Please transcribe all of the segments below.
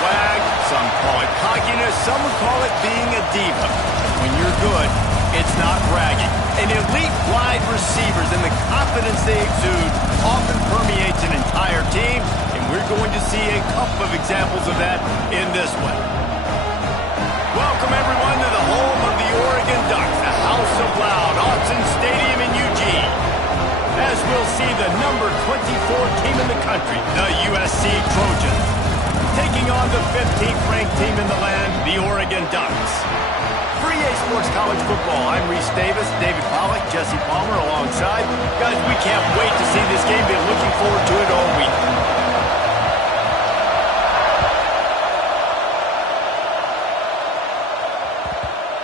swag, some call it cockiness, some would call it being a diva. When you're good, it's not bragging. And elite wide receivers and the confidence they exude often permeates an entire team, and we're going to see a couple of examples of that in this one. Welcome, everyone, to the home of the Oregon Ducks, the House of Loud, Autzen Stadium in Eugene. As we'll see the number 24 team in the country, the USC Trojans, taking on the 15th ranked team in the land, the Oregon Ducks. For EA Sports College Football, I'm Reese Davis, David Pollack, Jesse Palmer alongside. Guys, we can't wait to see this game. Been looking forward to it all week.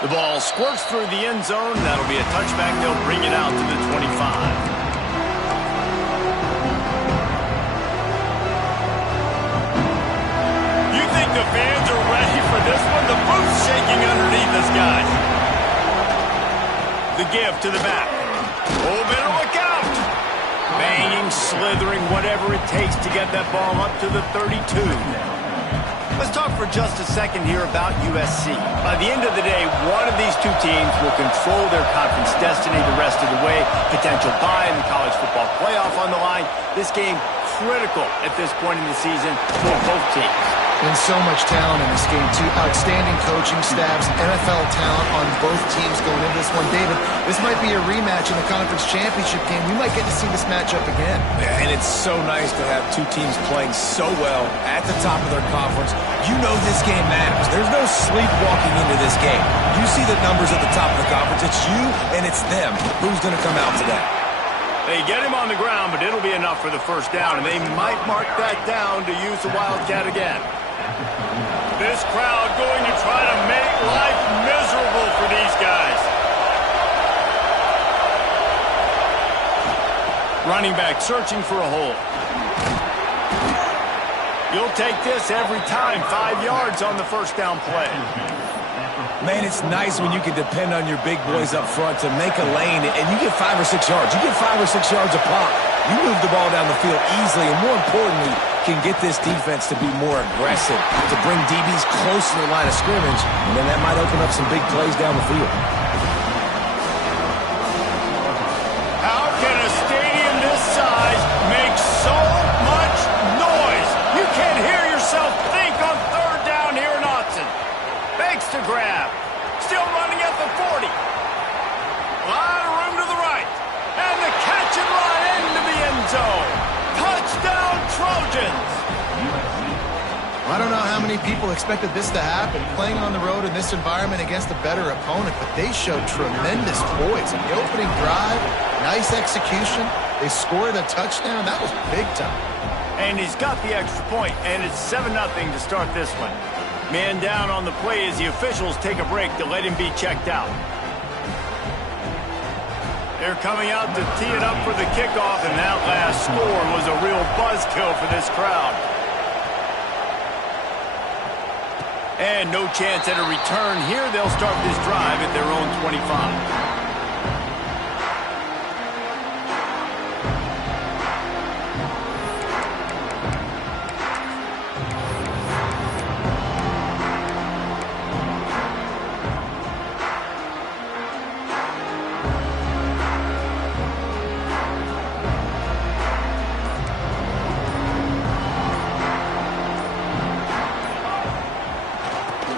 The ball squirts through the end zone. That'll be a touchback. They'll bring it out to the 25. The fans are ready for this one. The boot's shaking underneath us, guys. The give to the back. Oh, better look out. Banging, slithering, whatever it takes to get that ball up to the 32. Let's talk for just a second here about USC. By the end of the day, one of these two teams will control their conference destiny the rest of the way. Potential bye in the college football playoff on the line. This game critical at this point in the season for both teams. And so much talent in this game, too. Outstanding coaching staffs, NFL talent on both teams going into this one. David, this might be a rematch in the conference championship game. We might get to see this matchup again. Yeah, and it's so nice to have two teams playing so well at the top of their conference. You know this game matters. There's no sleepwalking into this game. You see the numbers at the top of the conference. It's you and it's them. Who's going to come out today? They get him on the ground, but it'll be enough for the first down, and they might mark that down to use the Wildcat again. This crowd going to try to make life miserable for these guys. Running back searching for a hole. You'll take this every time. 5 yards on the first down play. Man, it's nice when you can depend on your big boys up front to make a lane, and you get 5 or 6 yards. You get 5 or 6 yards a pop. You move the ball down the field easily, and more importantly, can get this defense to be more aggressive, to bring DBs close to the line of scrimmage, and then that might open up some big plays down the field. How can a stadium this size make so much noise? You can't hear yourself think on third down here in Autzen. Fakes to grab. Still running at the 40. A lot of room to the right. And the catch and run into the end zone. Touchdown, Trojans! I don't know how many people expected this to happen, playing on the road in this environment against a better opponent, but they showed tremendous poise. In the opening drive, nice execution. They scored a touchdown. That was big time. And he's got the extra point, and it's 7-0 to start this one. Man down on the play as the officials take a break to let him be checked out. They're coming out to tee it up for the kickoff, and that last score was a real buzzkill for this crowd. And no chance at a return here. They'll start this drive at their own 25.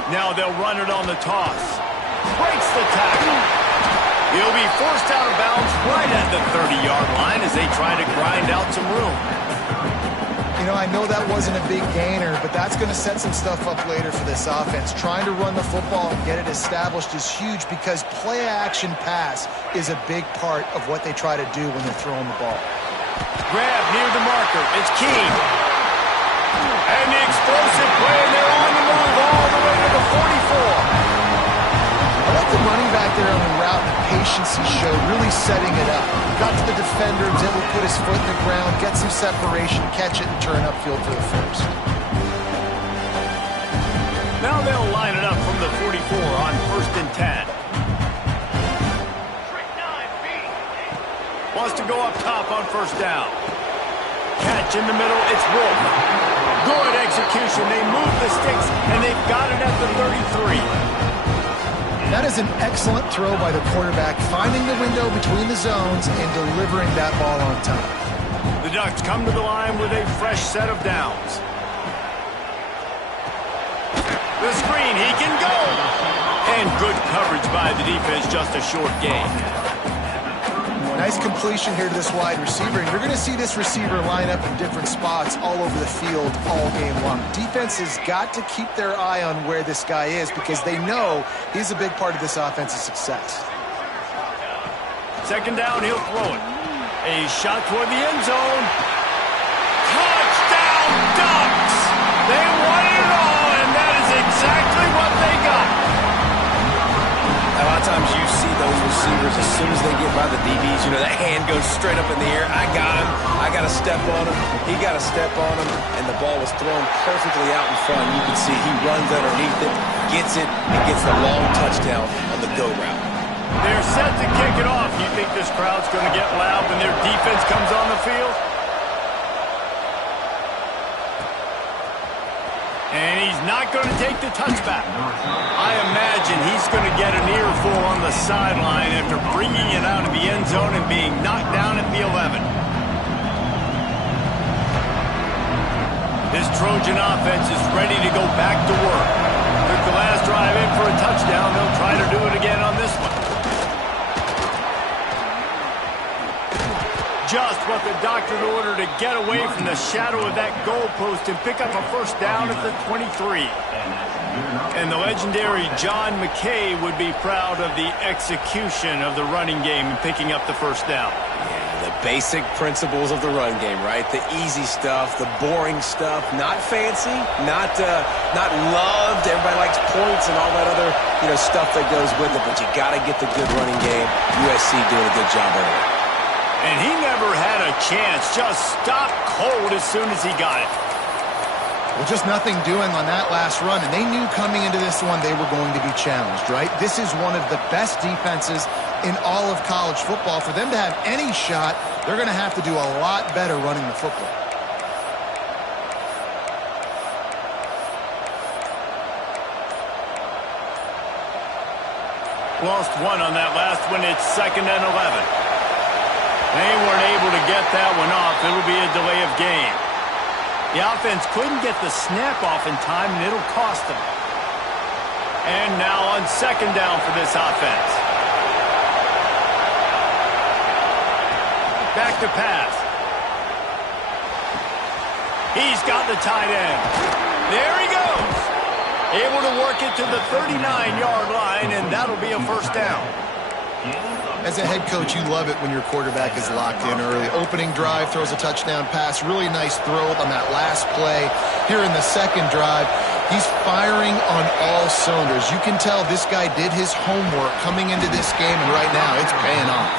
Now they'll run it on the toss. Breaks the tackle. He'll be forced out of bounds right at the 30-yard line as they try to grind out some room. You know, I know that wasn't a big gainer, but that's going to set some stuff up later for this offense. Trying to run the football and get it established is huge because play-action pass is a big part of what they try to do when they're throwing the ball. Grab near the marker. It's Keen. And the explosive play, and they're on the move all the way to the 44. I like the running back there on the route and the patience he showed, really setting it up. Got to the defender, was able to put his foot in the ground, get some separation, catch it, and turn upfield for the first. Now they'll line it up from the 44 on 1st and 10. Wants to go up top on 1st down. Catch in the middle, it's Wolf. Good execution. They move the sticks, and they've got it at the 33. That is an excellent throw by the quarterback, finding the window between the zones and delivering that ball on time. The Ducks come to the line with a fresh set of downs. The screen, he can go! And good coverage by the defense, just a short gain. Nice completion here to this wide receiver, and you're going to see this receiver line up in different spots all over the field all game long. Defense has got to keep their eye on where this guy is because they know he's a big part of this offense's success. Second down, he'll throw it. A shot toward the end zone. Touchdown, Ducks! They won it all, and that is exactly what they got. A lot of times you see those receivers, as soon as they get by the DBs, you know, that hand goes straight up in the air. I got him. I got to step on him. He got to step on him. And the ball was thrown perfectly out in front. You can see he runs underneath it, gets it, and gets the long touchdown on the go route. They're set to kick it off. You think this crowd's going to get loud when their defense comes on the field? And he's not going to take the touchback. I imagine he's going to get an earful on the sideline after bringing it out of the end zone and being knocked down at the 11. This Trojan offense is ready to go back to work. Took the last drive in for a touchdown. They'll try to do it again on this one. Just what the doctor ordered to get away from the shadow of that goalpost and pick up a first down at the 23. And the legendary John McKay would be proud of the execution of the running game and picking up the first down. Yeah, the basic principles of the run game, right? The easy stuff, the boring stuff, not fancy, not loved. Everybody likes points and all that other, stuff that goes with it, but you got to get the good running game. USC doing a good job early. And he never had a chance. Just stopped cold as soon as he got it. Well, just nothing doing on that last run, and they knew coming into this one they were going to be challenged, right? This is one of the best defenses in all of college football. For them to have any shot, they're going to have to do a lot better running the football. Lost one on that last one. It's 2nd and 11. They weren't able to get that one off. It'll be a delay of game. The offense couldn't get the snap off in time, and it'll cost them. And now on 2nd down for this offense. Back to pass. He's got the tight end. There he goes. Able to work it to the 39-yard line, and that'll be a first down. As a head coach, you love it when your quarterback is locked in early. Opening drive, throws a touchdown pass. Really nice throw on that last play. Here in the second drive, he's firing on all cylinders. You can tell this guy did his homework coming into this game, and right now it's paying off.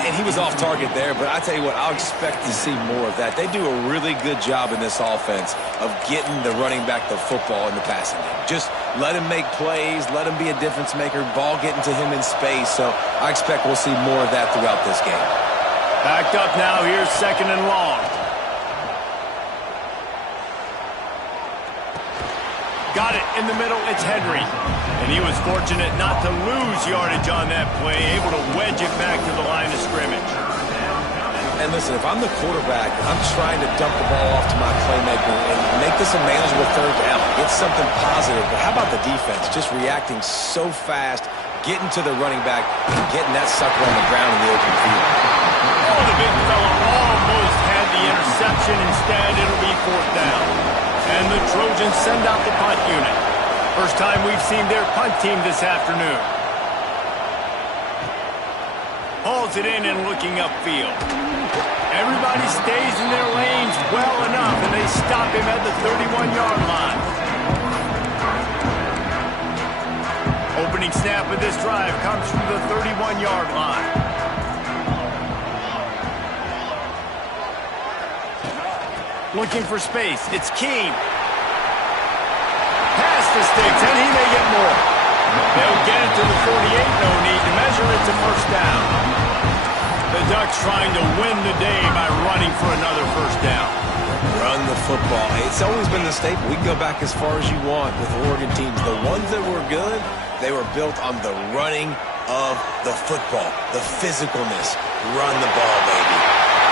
And he was off target there, but I tell you what, I'll expect to see more of that. They do a really good job in this offense of getting the running back the football in the passing game. Just let him make plays, let him be a difference maker, ball getting to him in space. So I expect we'll see more of that throughout this game. Backed up now, here's 2nd and long. Got it in the middle, it's Henry. And he was fortunate not to lose yardage on that play, able to wedge it back to the line of scrimmage. And listen, if I'm the quarterback, I'm trying to dump the ball off to my playmaker and make this a manageable 3rd down. Get something positive. But how about the defense? Just reacting so fast, getting to the running back, and getting that sucker on the ground in the open field. Oh, the big fella almost had the interception. Instead, it'll be 4th down. And the Trojans send out the punt unit. First time we've seen their punt team this afternoon. Hauls it in and looking upfield. Everybody stays in their lanes well enough, and they stop him at the 31-yard line. Opening snap of this drive comes from the 31-yard line. Looking for space. It's Keene. Pass the sticks, and he may get more. They'll get it to the 48. No need to measure. It's a first down. The Ducks trying to win the day by running for another first down. Run the football. It's always been the staple. We can go back as far as you want with Oregon teams. The ones that were good, they were built on the running of the football, the physicalness. Run the ball, baby.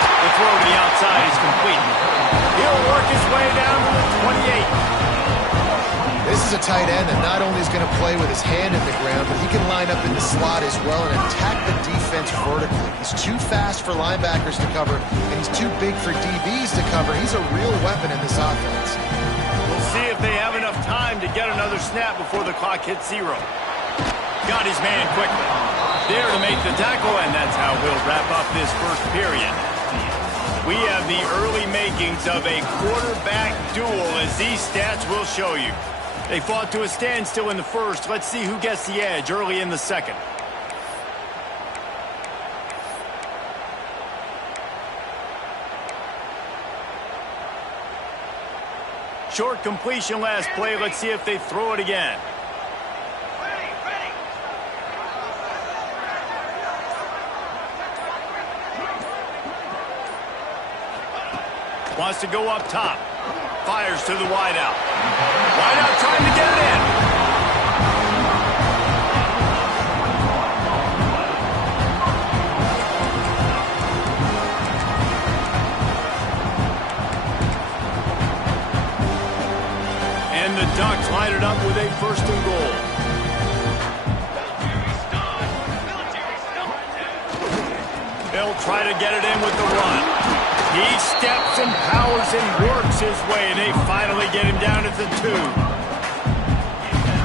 The throw to the outside is complete. He'll work his way down to the 28. This is a tight end that not only is going to play with his hand in the ground, but he can line up in the slot as well and attack the defense vertically. He's too fast for linebackers to cover, and he's too big for DBs to cover. He's a real weapon in this offense. We'll see if they have enough time to get another snap before the clock hits 0. Got his man quickly. There to make the tackle, and that's how we'll wrap up this first period. We have the early makings of a quarterback duel, as these stats will show you. They fought to a standstill in the first. Let's see who gets the edge early in the second. Short completion last play. Let's see if they throw it again. Wants to go up top. Fires to the wideout. Wideout trying to get it in. And the Ducks line it up with a 1st and goal. They'll try to get it in with the run. He steps and powers and works his way. They finally get him down at the 2.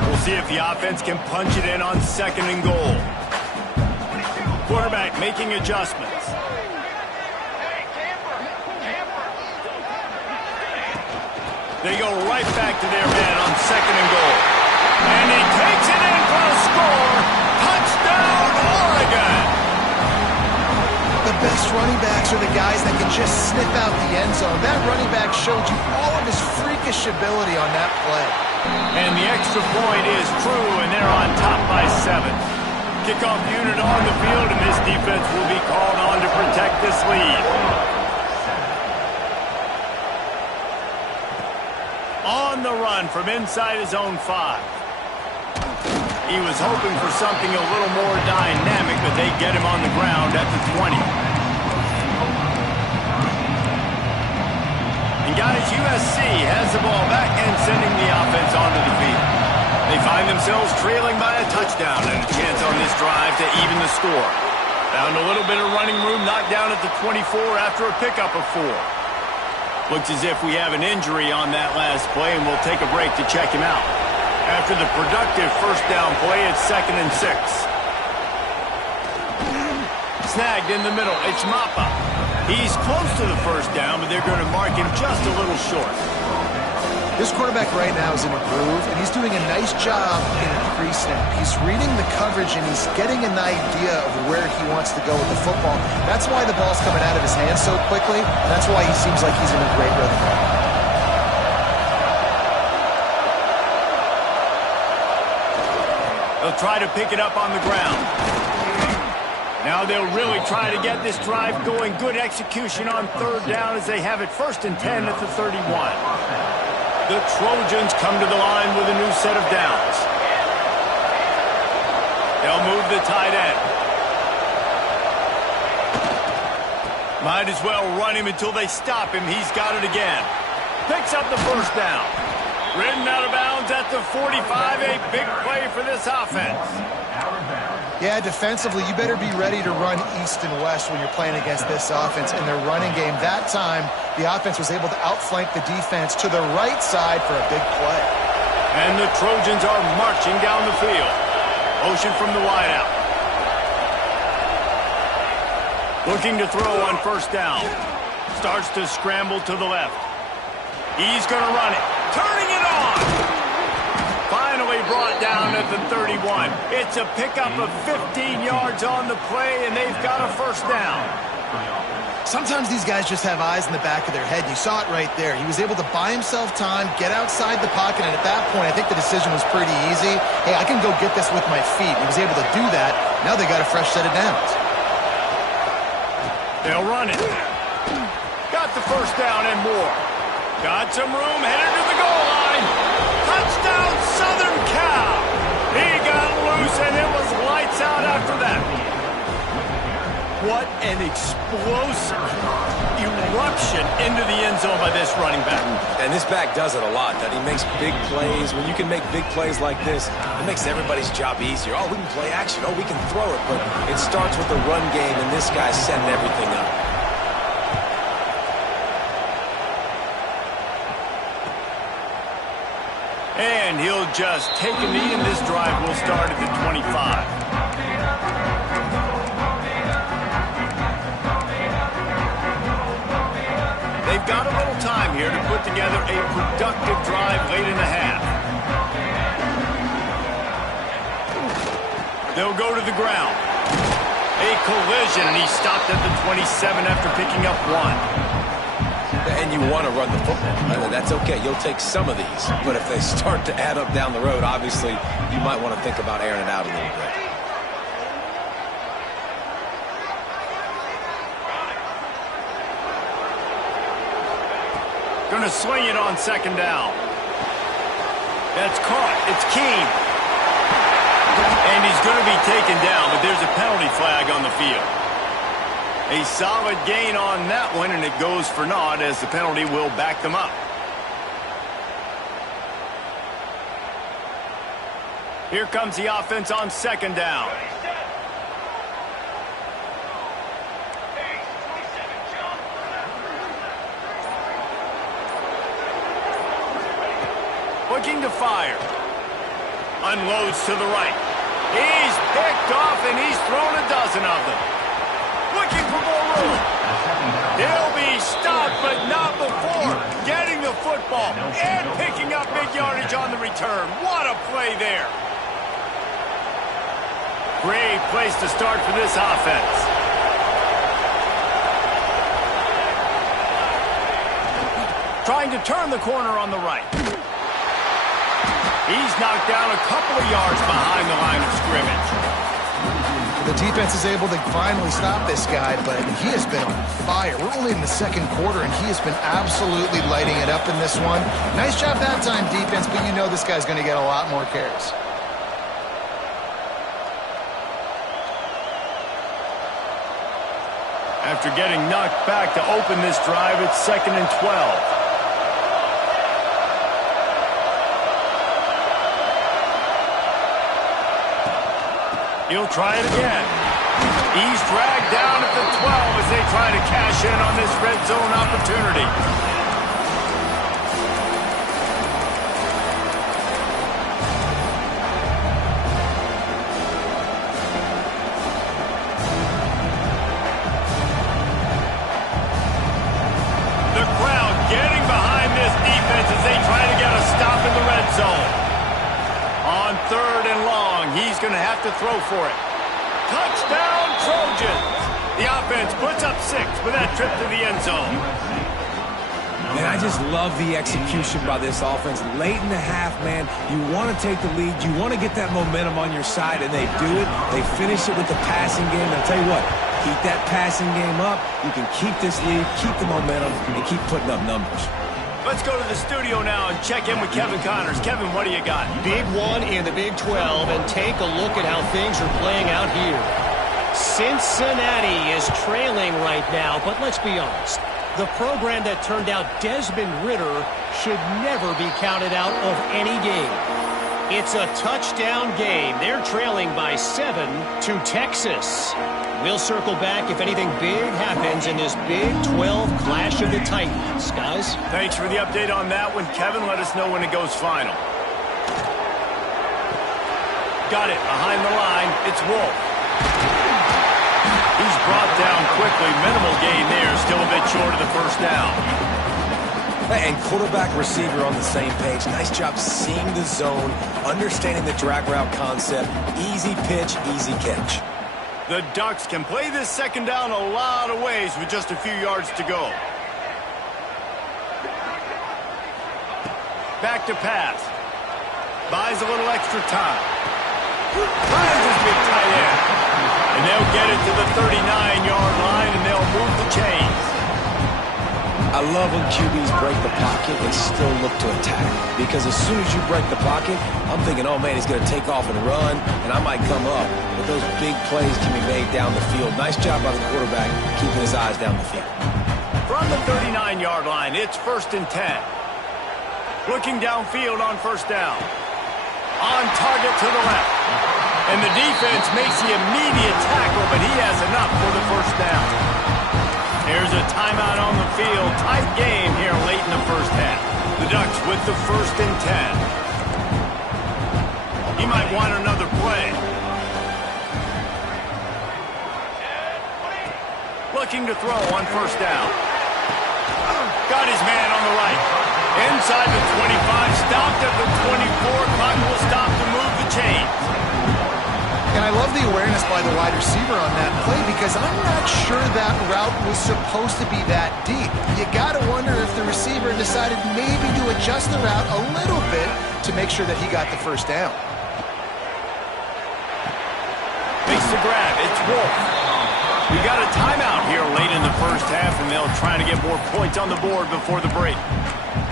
We'll see if the offense can punch it in on 2nd and goal. Quarterback making adjustments. They go right back to their man on 2nd and goal. And he takes it in for a score. Touchdown, Oregon! The best running backs are the guys that can just sniff out the end zone. That running back showed you all of his freakish ability on that play. And the extra point is true, and they're on top by 7. Kickoff unit on the field, and this defense will be called on to protect this lead. On the run from inside his own 5. He was hoping for something a little more dynamic, but they get him on the ground at the 20. And guys, USC has the ball back and sending the offense onto the field. They find themselves trailing by a touchdown and a chance on this drive to even the score. Found a little bit of running room, knocked down at the 24 after a pickup of 4. Looks as if we have an injury on that last play, and we'll take a break to check him out. After the productive 1st down play, it's 2nd and 6. Snagged in the middle, it's Mappa. He's close to the 1st down, but they're going to mark him just a little short. This quarterback right now is in a groove, and he's doing a nice job in pre-snap. He's reading the coverage, and he's getting an idea of where he wants to go with the football. That's why the ball's coming out of his hands so quickly. That's why he seems like he's in a great rhythm right now. They'll try to pick it up on the ground. Now they'll really try to get this drive going. Good execution on 3rd down as they have it 1st and 10 at the 31. The Trojans come to the line with a new set of downs. They'll move the tight end. Might as well run him until they stop him. He's got it again. Picks up the 1st down. Ridden out of bounds at the 45. A big play for this offense. Yeah, defensively, you better be ready to run east and west when you're playing against this offense. In their running game, that time, the offense was able to outflank the defense to the right side for a big play. And the Trojans are marching down the field. Motion from the wideout. Looking to throw on 1st down. Starts to scramble to the left. He's going to run it. Turning it on. Finally brought down at the 31. It's a pickup of 15 yards on the play, and they've got a 1st down. Sometimes these guys just have eyes in the back of their head. You saw it right there. He was able to buy himself time, get outside the pocket, and at that point, I think the decision was pretty easy. Hey, I can go get this with my feet. He was able to do that. Now they got a fresh set of downs. They'll run it. Got the 1st down and more. Got some room, headed to the goal line. Touchdown, Southern Cal. He got loose, and it was lights out after that. What an explosive eruption into the end zone by this running back. And this back does it a lot. That he makes big plays. When you can make big plays like this, it makes everybody's job easier. Oh, we can play action. Oh, we can throw it. But it starts with the run game, and this guy's setting everything up. And he'll just take a knee, and this drive will start at the 25. They've got a little time here to put together a productive drive late in the half. They'll go to the ground. A collision, and he stopped at the 27 after picking up 1. And you want to run the football. That's okay. You'll take some of these. But if they start to add up down the road, obviously, you might want to think about airing it out a little bit. Going to swing it on second down. That's caught. It's Keene. And he's going to be taken down, but there's a penalty flag on the field. A solid gain on that one, and it goes for naught as the penalty will back them up. Here comes the offense on second down. Looking to fire. Unloads to the right. He's picked off, and he's thrown a dozen of them. Looking for more room. He'll be stopped, but not before getting the football and picking up big yardage on the return. What a play there. Great place to start for this offense. Trying to turn the corner on the right. He's knocked down a couple of yards behind the line of scrimmage. The defense is able to finally stop this guy, but he has been on fire. We're only in the second quarter, and he has been absolutely lighting it up in this one. Nice job that time, defense, but you know this guy's going to get a lot more carries. After getting knocked back to open this drive, it's 2nd and 12. He'll try it again. He's dragged down at the 12 as they try to cash in on this red zone opportunity. The crowd getting behind this defense as they try to get a stop in the red zone. On 3rd and long, he's going to have to throw for it. Touchdown, Trojans! The offense puts up 6 with that trip to the end zone. Man, I just love the execution by this offense. Late in the half, man, you want to take the lead. You want to get that momentum on your side, and they do it. They finish it with the passing game. And I'll tell you what, keep that passing game up. You can keep this lead, keep the momentum, and keep putting up numbers. Let's go to the studio now and check in with Kevin Connors. Kevin, what do you got? Big one in the Big 12, and take a look at how things are playing out here. Cincinnati is trailing right now, but let's be honest. The program that turned out Desmond Ridder should never be counted out of any game. It's a touchdown game. They're trailing by 7 to Texas. We'll circle back if anything big happens in this Big 12 Clash of the Titans. Guys? Thanks for the update on that one, Kevin. Let us know when it goes final. Got it behind the line. It's Wolf. He's brought down quickly. Minimal gain there. Still a bit short of the first down. And quarterback receiver on the same page. Nice job seeing the zone, understanding the drag route concept. Easy pitch, easy catch. The Ducks can play this second down a lot of ways with just a few yards to go. Back to pass. Buys a little extra time. Finds his big tight end. And they'll get it to the 39-yard line, and they'll move the chains. I love when QBs break the pocket and still look to attack. Because as soon as you break the pocket, I'm thinking, oh, man, he's going to take off and run, and I might come up. But those big plays can be made down the field. Nice job by the quarterback keeping his eyes down the field. From the 39-yard line, it's 1st and 10. Looking downfield on 1st down. On target to the left. And the defense makes the immediate tackle, but he has enough for the 1st down. Here's a timeout on the field. Tight game here late in the 1st half. The Ducks with the 1st and 10. He might want another play. Looking to throw on 1st down. Got his man on the right. Inside the 25, stopped at the 24. Clock will stop to move the chains. And I love the awareness by the wide receiver on that play because I'm not sure that route was supposed to be that deep. You got to wonder if the receiver decided maybe to adjust the route a little bit to make sure that he got the 1st down. Makes the grab. It's Wolf. We got a timeout here late in the 1st half, and they'll try to get more points on the board before the break.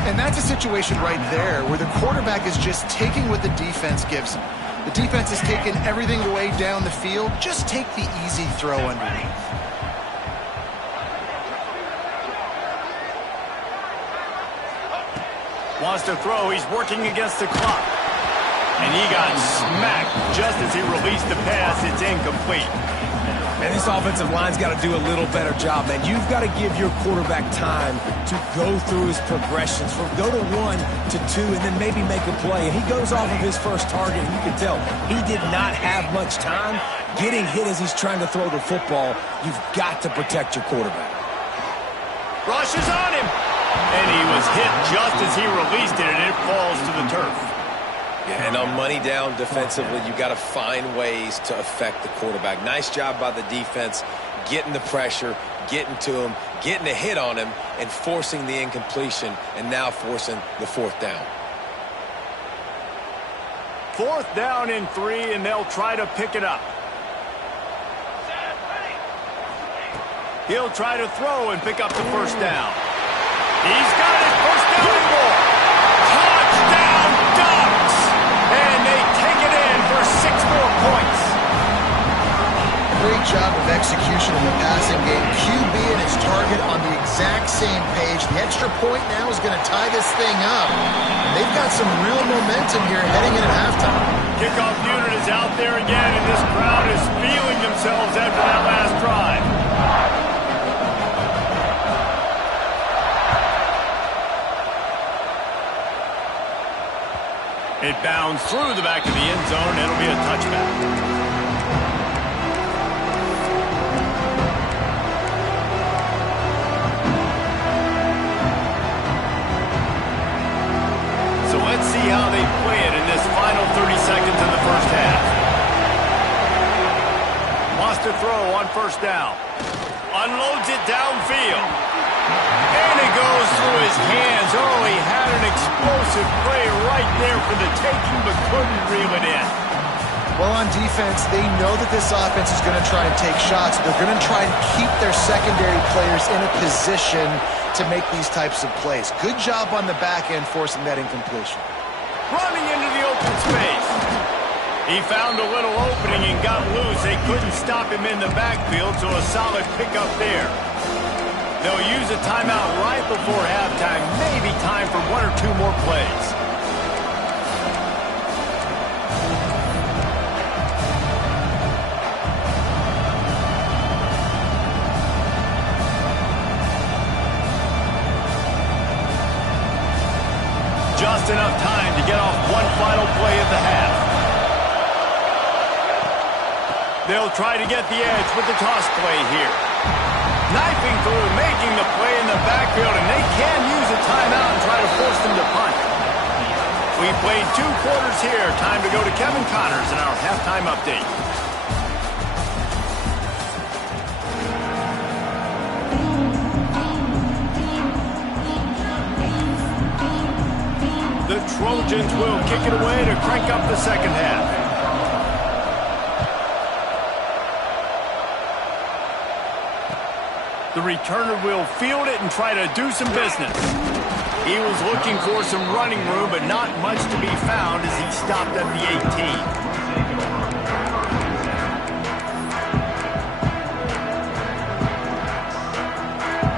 And that's a situation right there where the quarterback is just taking what the defense gives him. The defense is taking everything away down the field. Just take the easy throw underneath. Wants to throw. He's working against the clock. And he got smacked just as he released the pass. It's incomplete. And this offensive line's got to do a little better job, man. You've got to give your quarterback time to go through his progressions, from go to 1 to 2, and then maybe make a play. And he goes off of his first target, and you can tell he did not have much time getting hit as he's trying to throw the football. You've got to protect your quarterback. Rush is on him. And he was hit just as he released it, and it falls to the turf. Yeah, and on money down defensively, you got to find ways to affect the quarterback. Nice job by the defense, getting the pressure, getting to him, getting a hit on him, and forcing the incompletion, and now forcing the 4th down. 4th down and 3, and they'll try to pick it up. He'll try to throw and pick up the 1st down. He's got his 1st down and more. Touchdown, Ducks! And they take it in for 6 more points. Great job of execution in the passing game. QB and his target on the exact same page. The extra point now is going to tie this thing up. And they've got some real momentum here heading in at halftime. Kickoff unit is out there again, and this crowd is feeling themselves after that last drive. It bounds through the back of the end zone. It'll be a touchback. So let's see how they play it in this final 30 seconds in the 1st half. Wants to throw on 1st down. Unloads it downfield. And it goes through his hands. Oh, he had an explosive play right there for the taking, but couldn't reel it in. Well, on defense, they know that this offense is going to try and take shots. They're going to try and keep their secondary players in a position to make these types of plays. Good job on the back end forcing that incompletion. Running into the open space. He found a little opening and got loose. They couldn't stop him in the backfield, so a solid pickup there. They'll use a timeout right before halftime. Maybe time for 1 or 2 more plays. Just enough time to get off one final play of the half. They'll try to get the edge with the toss play here. Knifing through, making the play in the backfield, and they can use a timeout and try to force them to punt. We played 2 quarters here. Time to go to Kevin Connors in our halftime update. The Trojans will kick it away to crank up the 2nd half. The returner will field it and try to do some business. He was looking for some running room, but not much to be found as he stopped at the 18.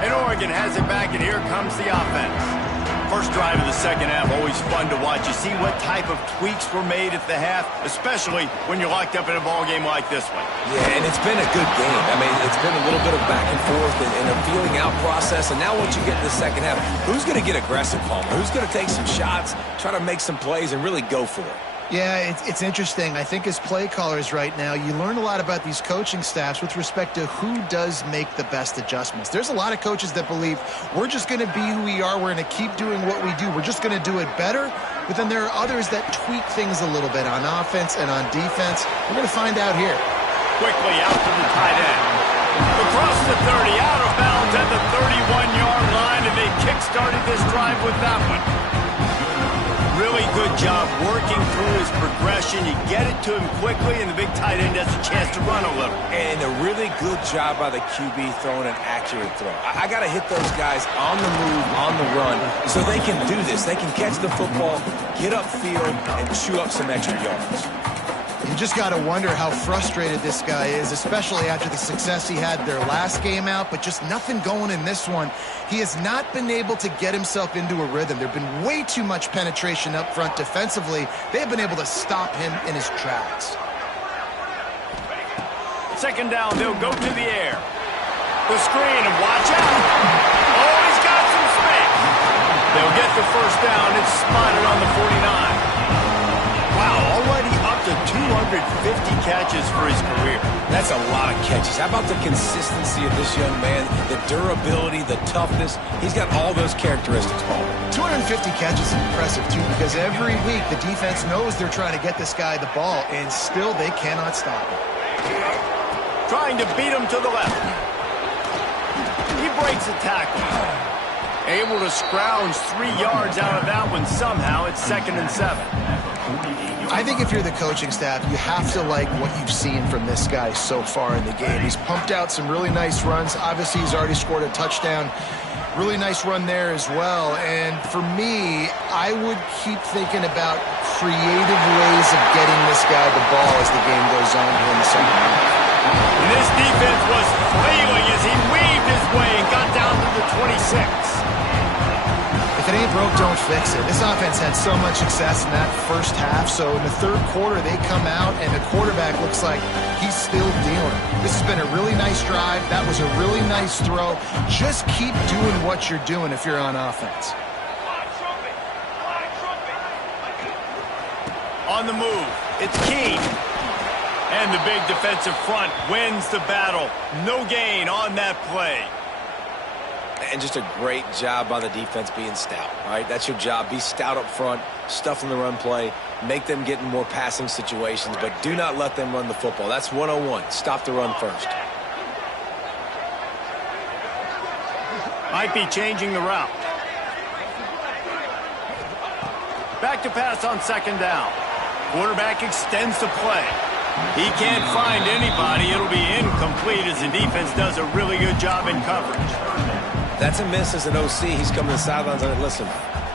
And Oregon has it back, and here comes the offense. First drive of the second half, always fun to watch. You see what type of tweaks were made at the half, especially when you're locked up in a ball game like this one. Yeah, and it's been a good game. I mean, it's been a little bit of back and forth and a feeling out process. And now once you get to the second half, who's going to get aggressive, Palmer? Who's going to take some shots, try to make some plays, and really go for it? Yeah, it's interesting. I think as play callers right now, you learn a lot about these coaching staffs with respect to who does make the best adjustments. There's a lot of coaches that believe we're just going to be who we are. We're going to keep doing what we do. We're just going to do it better. But then there are others that tweak things a little bit on offense and on defense. We're going to find out here. Quickly out to the tight end. Across the 30, out of bounds at the 31-yard line, and they kick-started this drive with that one. Really good job working through his progression. You get it to him quickly, and the big tight end has a chance to run a little. And a really good job by the QB throwing an accurate throw. I got to hit those guys on the move, on the run, so they can do this. They can catch the football, get upfield, and chew up some extra yards. You just got to wonder how frustrated this guy is, especially after the success he had their last game out, but just nothing going in this one. He has not been able to get himself into a rhythm. There have been way too much penetration up front defensively. They have been able to stop him in his tracks. Second down, they'll go to the air. The screen, and watch out. Oh, he's got some space. They'll get the first down. It's spotted on the 49. Wow, already up to 250 catches for his career. That's a lot of catches. How about the consistency of this young man, the durability, the toughness? He's got all those characteristics, Paul. 250 catches is impressive, too, because every week the defense knows they're trying to get this guy the ball, and still they cannot stop him. Trying to beat him to the left. He breaks a tackle. Able to scrounge 3 yards out of that one somehow. It's 2nd and 7. I think if you're the coaching staff, you have to like what you've seen from this guy so far in the game. He's pumped out some really nice runs. Obviously, he's already scored a touchdown. Really nice run there as well. And for me, I would keep thinking about creative ways of getting this guy the ball as the game goes on here in the second half. And this defense was flailing as he weaved his way and got down to the 26. If it ain't broke, don't fix it. This offense had so much success in that first half, so in the third quarter they come out and the quarterback looks like he's still dealing. This has been a really nice drive. That was a really nice throw. Just keep doing what you're doing if you're on offense. On the move, it's Keen. And the big defensive front wins the battle. No gain on that play. And just a great job by the defense being stout, right? That's your job. Be stout up front, stuff in the run play, make them get in more passing situations, but do not let them run the football. That's 101. Stop the run first. Might be changing the route. Back to pass on second down. Quarterback extends the play. He can't find anybody. It'll be incomplete as the defense does a really good job in coverage. That's a miss as an OC. He's coming to the sidelines and listen,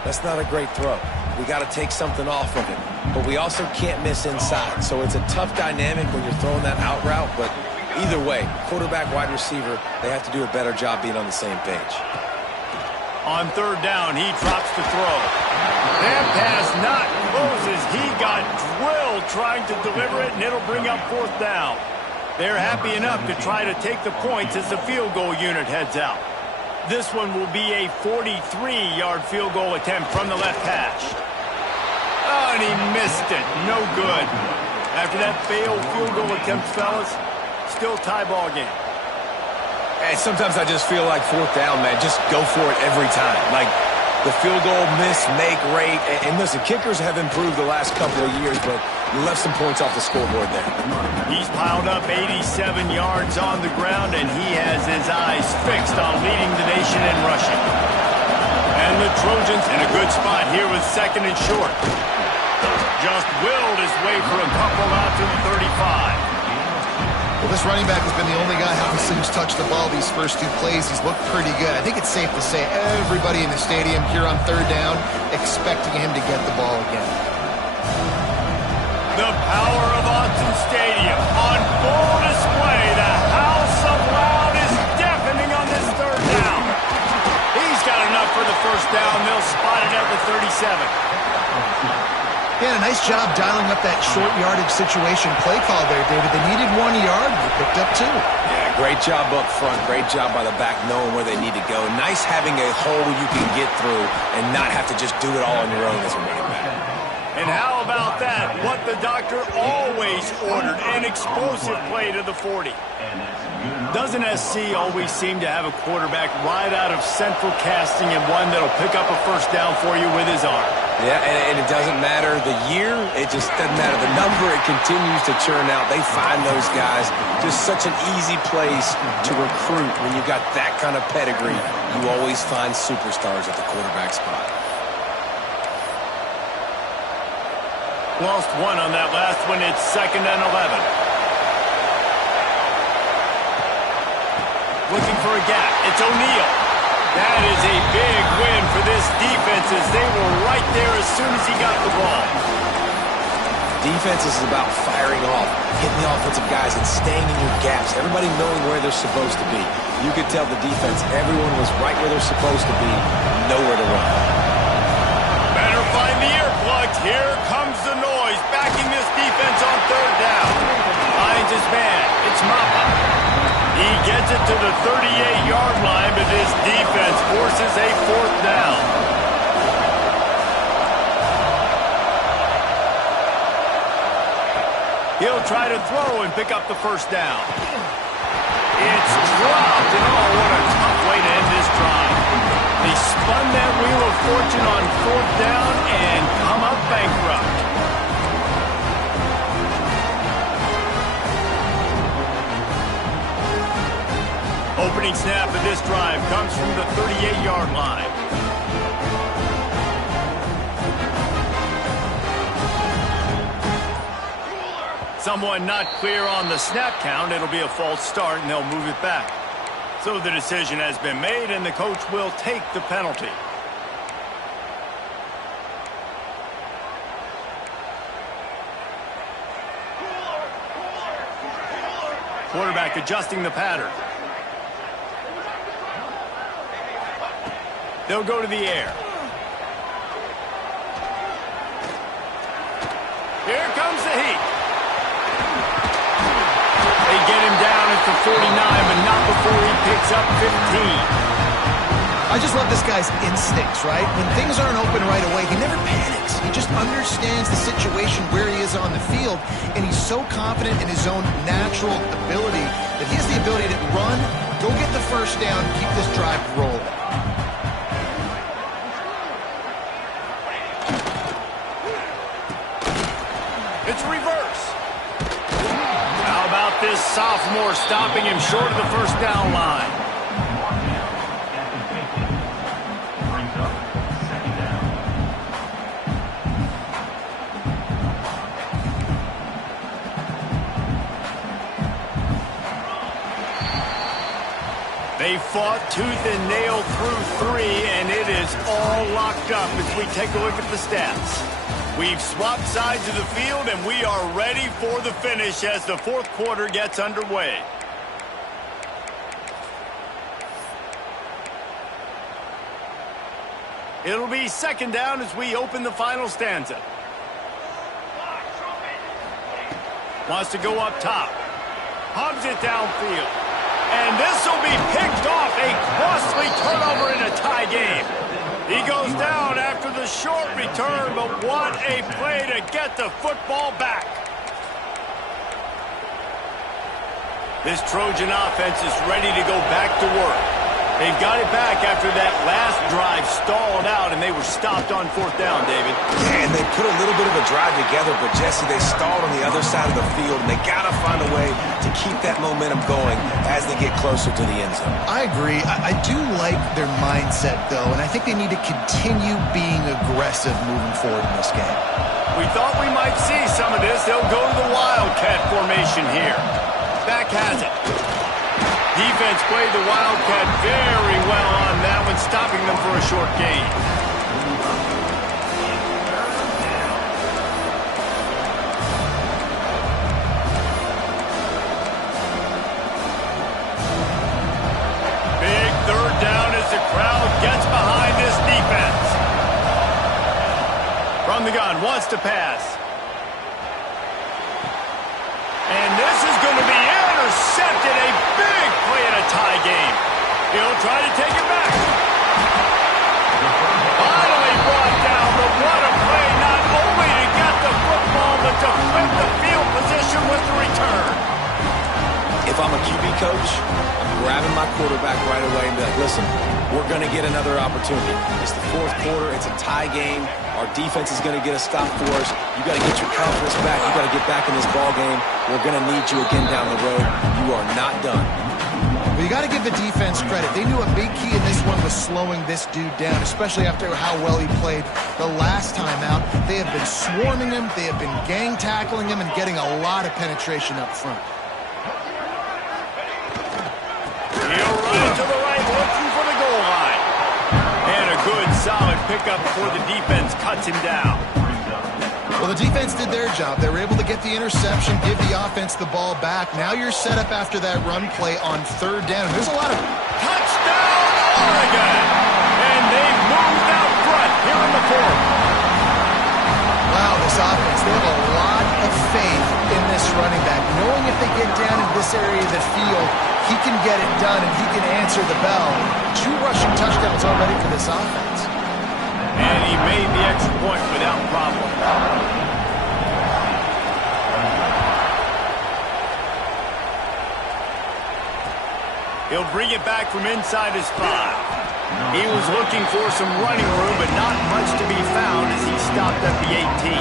that's not a great throw. We got to take something off of him. But we also can't miss inside. So it's a tough dynamic when you're throwing that out route. But either way, quarterback, wide receiver, they have to do a better job being on the same page. On third down, he drops the throw. That pass not closes. He got drilled trying to deliver it, and it'll bring up fourth down. They're happy enough to try to take the points as the field goal unit heads out. This one will be a 43-yard field goal attempt from the left hash. Oh, and he missed it. No good. After that failed field goal attempt, fellas, still tie ball game. Hey, sometimes I just feel like fourth down, man. Just go for it every time. Like the field goal miss, make rate. And listen, kickers have improved the last couple of years, but you left some points off the scoreboard there. He's piled up 87 yards on the ground, and he has his eyes fixed on leading the nation in rushing. And the Trojans in a good spot here with second and short. Just willed his way for a couple out to the 35. Well, this running back has been the only guy, obviously, who's touched the ball these first 2 plays. He's looked pretty good. I think it's safe to say everybody in the stadium here on third down expecting him to get the ball again. The power of Austin Stadium on full display. The house of loud is deafening on this third down. He's got enough for the first down. They'll spot it at the 37. Yeah, a nice job dialing up that short yardage situation play call there, David. They needed 1 yard. They picked up 2. Yeah, great job up front. Great job by the back knowing where they need to go. Nice having a hole you can get through and not have to just do it all on your own as a running back. And how about that? What the doctor always ordered, an explosive play to the 40. Doesn't SC always seem to have a quarterback right out of central casting and one that'll pick up a first down for you with his arm? Yeah, and it doesn't matter the year. It just doesn't matter the number. It continues to churn out. They find those guys. Just such an easy place to recruit. When you got that kind of pedigree, you always find superstars at the quarterback spot. Lost 1 on that last one. It's 2nd and 11. Looking for a gap. It's O'Neal. That is a big win for this defense as they were right there as soon as he got the ball. Defense is about firing off, hitting the offensive guys, and staying in your gaps. Everybody knowing where they're supposed to be. You could tell the defense, everyone was right where they're supposed to be, nowhere to run. Better find the earplugs. Here comes the noise, backing this defense on third down. Finds his man. It's Mapa. He gets it to the 38-yard line, but this defense forces a 4th down. He'll try to throw and pick up the first down. It's dropped, and oh, what a tough way to end this drive. They spun that wheel of fortune on 4th down and come up bankrupt. Opening snap of this drive comes from the 38-yard line. Someone not clear on the snap count. It'll be a false start, and they'll move it back. So the decision has been made, and the coach will take the penalty. Quarterback adjusting the pattern. They'll go to the air. Here comes the heat. They get him down at the 49, but not before he picks up 15. I just love this guy's instincts, right? When things aren't open right away, he never panics. He just understands the situation where he is on the field, and he's so confident in his own natural ability that he has the ability to run, go get the first down, keep this drive rolling. It's reverse. How about this sophomore stopping him short of the first down line? They fought tooth and nail through 3, and it is all locked up as we take a look at the stats. We've swapped sides of the field, and we are ready for the finish as the 4th quarter gets underway. It'll be 2nd down as we open the final stanza. Wants to go up top. Hubs it downfield. And this will be picked off, a costly turnover in a tie game. He goes down after the short return, but what a play to get the football back. This Trojan offense is ready to go back to work. They've got it back after that last drive stalled out, and they were stopped on 4th down, David. Yeah, and they put a little bit of a drive together, but, Jesse, they stalled on the other side of the field, and they got to find a way to keep that momentum going as they get closer to the end zone. I agree. I do like their mindset, though, and I think they need to continue being aggressive moving forward in this game. We thought we might see some of this. They'll go to the Wildcat formation here. back has it. Defense played the Wildcat very well on that one, stopping them for a short gain. Big third down as the crowd gets behind this defense. From the gun, wants to pass. And this is going to be intercepted. A big play in a tie game. He'll try to take it back. Finally brought down, but what a play. Not only to get the football, but to flip the field position with the return. If I'm a QB coach, I'm grabbing my quarterback right away and be like, listen, we're going to get another opportunity. It's the fourth quarter. It's a tie game. Our defense is going to get a stop for us. You got to get your confidence back. You got to get back in this ball game. We're going to need you again down the road. You are not done. Well, you got to give the defense credit. They knew a big key in this one was slowing this dude down, especially after how well he played the last time out. They have been swarming him. They have been gang tackling him and getting a lot of penetration up front. He'll run to the right, looking for the goal line. And a good, solid pickup before the defense cuts him down. Well, the defense did their job. They were able to get the interception, give the offense the ball back. Now you're set up after that run play on third down. There's a lot of... Touchdown, Oregon! And they've moved out front here in the fourth. Wow, this offense, they have a lot of faith in this running back. Knowing if they get down in this area of the field, he can get it done and he can answer the bell. 2 rushing touchdowns already for this offense. And he made the extra point without problem. He'll bring it back from inside his 5. He was looking for some running room, but not much to be found as he stopped at the 18.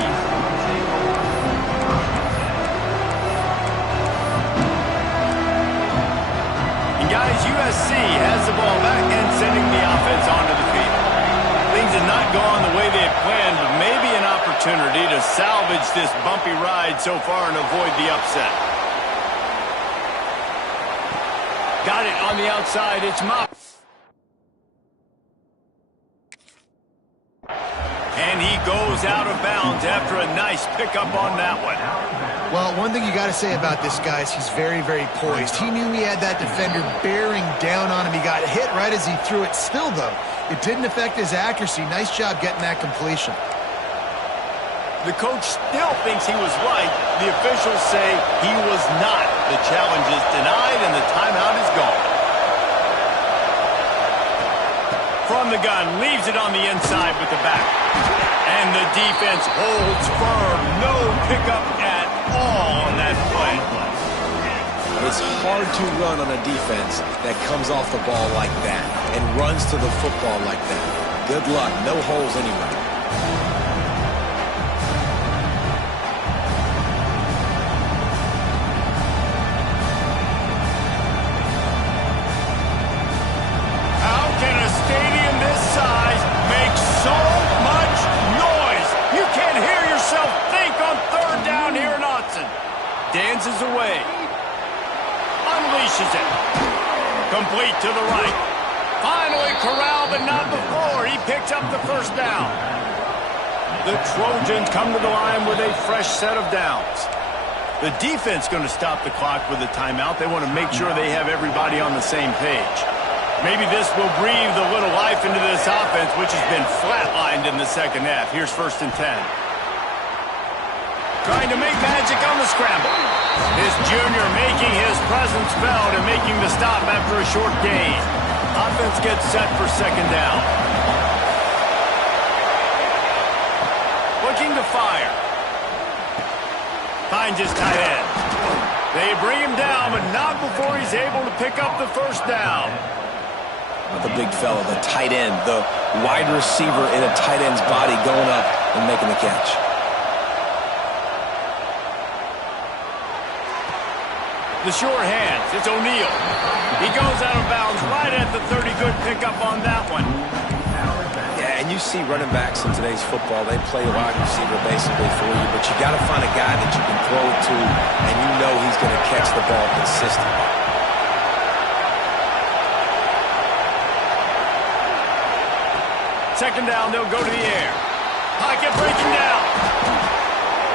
And guys, USC has the ball back and sending the offense onto the field. Things have not gone the way they had planned, but maybe an opportunity to salvage this bumpy ride so far and avoid the upset. Got it on the outside. It's Mop. And he goes out of bounds after a nice pickup on that one. Well, one thing you got to say about this guy is he's very, very poised. He knew he had that defender bearing down on him. He got hit right as he threw it. Still, though, it didn't affect his accuracy. Nice job getting that completion. The coach still thinks he was right. The officials say he was not. The challenge is denied, and the timeout is gone. From the gun, leaves it on the inside with the back. And the defense holds firm. No pickup at all on that play. It's hard to run on a defense that comes off the ball like that and runs to the football like that. Good luck. No holes anywhere. How can a stadium this size make so much noise? You can't hear yourself think on third down here in Autzen. Dances away. Unleashes it. Complete to the right. Finally corralled, but not before. He picks up the first down. The Trojans come to the line with a fresh set of downs. The defense going to stop the clock with a timeout. They want to make sure they have everybody on the same page. Maybe this will breathe a little life into this offense, which has been flatlined in the second half. Here's 1st and 10. Trying to make magic on the scramble. This junior making his presence felt and making the stop after a short gain. Offense gets set for second down. Looking to fire. Finds his tight end. They bring him down, but not before he's able to pick up the first down. Not the big fella, the tight end, the wide receiver in a tight end's body going up and making the catch. The sure hands, it's O'Neal. He goes out of bounds right at the 30. Good pickup on that one. Yeah, and And you see running backs in today's football, they play wide receiver basically for you, but you got to find a guy that you can throw it to, and you know he's going to catch the ball consistently. Second down, they'll go to the air. Pocket breaking down.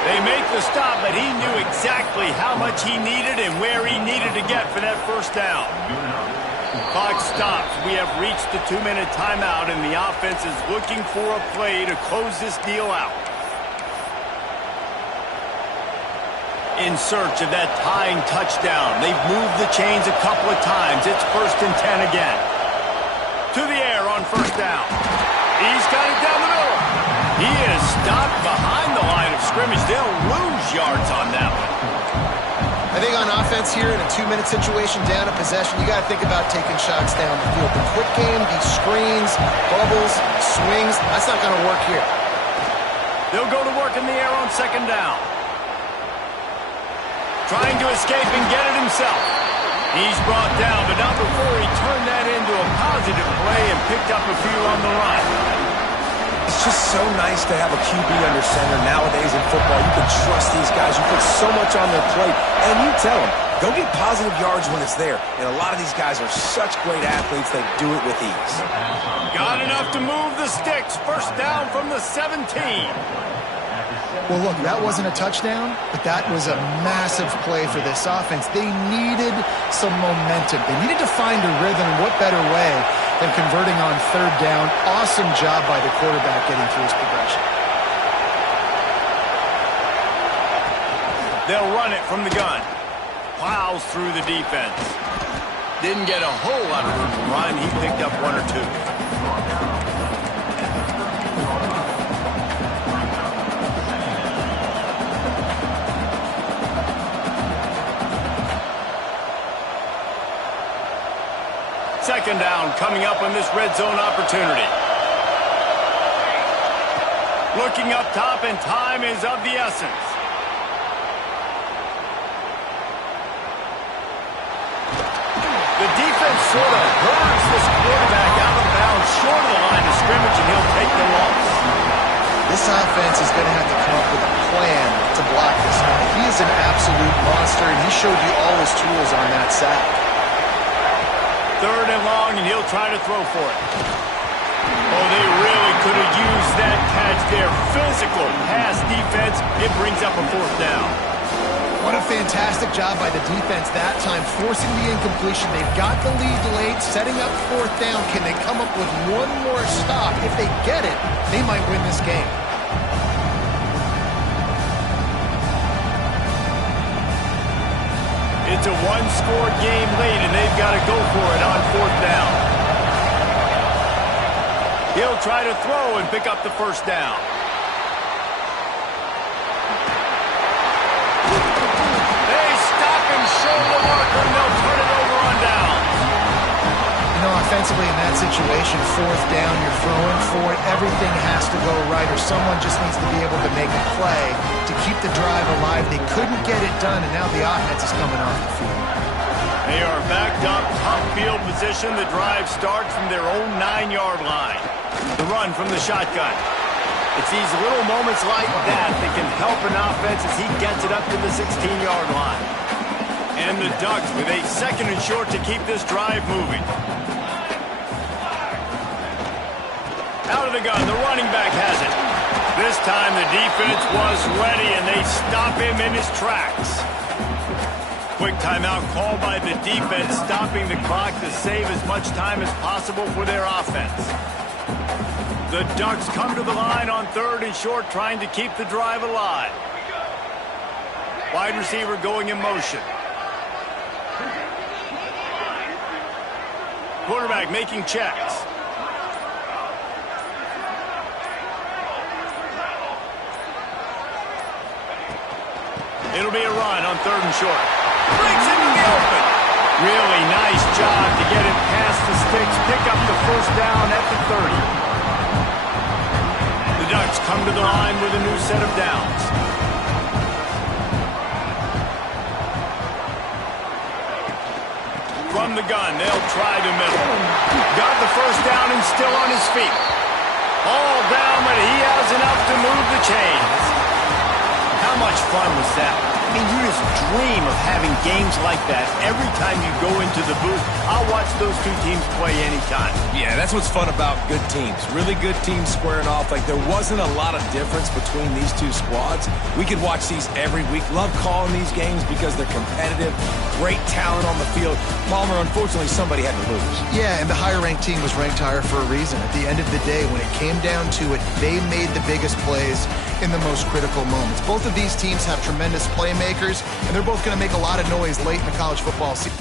They make the stop, but he knew exactly how much he needed and where he needed to get for that first down. Clock stops. We have reached the 2-minute timeout, and the offense is looking for a play to close this deal out. In search of that tying touchdown. They've moved the chains a couple of times. It's 1st and 10 again. To the air on first down. He's got it down the middle. He is stopped behind the line of scrimmage. They'll lose yards on that one. I think on offense here in a 2-minute situation, down a possession, you got to think about taking shots down the field. The quick game, these screens, bubbles, swings, that's not going to work here. They'll go to work in the air on second down. Trying to escape and get it himself. He's brought down, but not before he turned that into a positive play and picked up a few on the run. It's just so nice to have a QB under center. Nowadays in football, you can trust these guys. You put so much on their plate, and you tell them, go get positive yards when it's there. And a lot of these guys are such great athletes, they do it with ease. Got enough to move the sticks. First down from the 17. Well, look, that wasn't a touchdown, but that was a massive play for this offense. They needed some momentum. They needed to find a rhythm. What better way than converting on third down? Awesome job by the quarterback getting through his progression. They'll run it from the gun. Plows through the defense. Didn't get a whole lot of room to run. He picked up 1 or 2. Second down coming up on this red zone opportunity. Looking up top, and time is of the essence. The defense sort of burns this quarterback out of bounds short of the line of scrimmage, and he'll take the loss. This offense is going to have to come up with a plan to block this guy. He is an absolute monster, and he showed you all his tools on that sack. Third and long, and he'll try to throw for it. Oh, they really could have used that catch there. Physical pass defense. It brings up a fourth down. What a fantastic job by the defense that time, forcing the incompletion. They've got the lead late, setting up fourth down. Can they come up with one more stop? If they get it, they might win this game. It's a one-score game late, and they've got to go for it on fourth down. He'll try to throw and pick up the first down. They stop and show the marker, and they'll turn it over on down. You know, offensively in that situation, fourth down, you're throwing for it. Everything has to go right, or someone just needs to be able to make a play to keep the drive alive. They couldn't get it done, and now the offense is coming off the field. They are backed up, top field position. The drive starts from their own 9-yard line. The run from the shotgun. It's these little moments like that that can help an offense as he gets it up to the 16-yard line. And the Ducks with a second and short to keep this drive moving. Out of the gun, the running back has it. This time the defense was ready, and they stop him in his tracks. Quick timeout called by the defense, stopping the clock to save as much time as possible for their offense. The Ducks come to the line on third and short, trying to keep the drive alive. Wide receiver going in motion. Quarterback making checks. It'll be a run on third and short. Breaks into the open. Really nice job to get it past the sticks. Pick up the first down at the 30. The Ducks come to the line with a new set of downs. From the gun, they'll try the middle. Got the first down and still on his feet. All down, but he has enough to move the chains. How much fun was that? I mean, you just dream of having games like that every time you go into the booth. I'll watch those two teams play anytime. Yeah, that's what's fun about good teams. Really good teams squaring off. Like, there wasn't a lot of difference between these two squads. We could watch these every week. Love calling these games because they're competitive. Great talent on the field. Palmer, unfortunately, somebody had to lose. Yeah, and the higher-ranked team was ranked higher for a reason. At the end of the day, when it came down to it, they made the biggest plays in the most critical moments. Both of these teams have tremendous playmakers, and they're both going to make a lot of noise late in the college football season.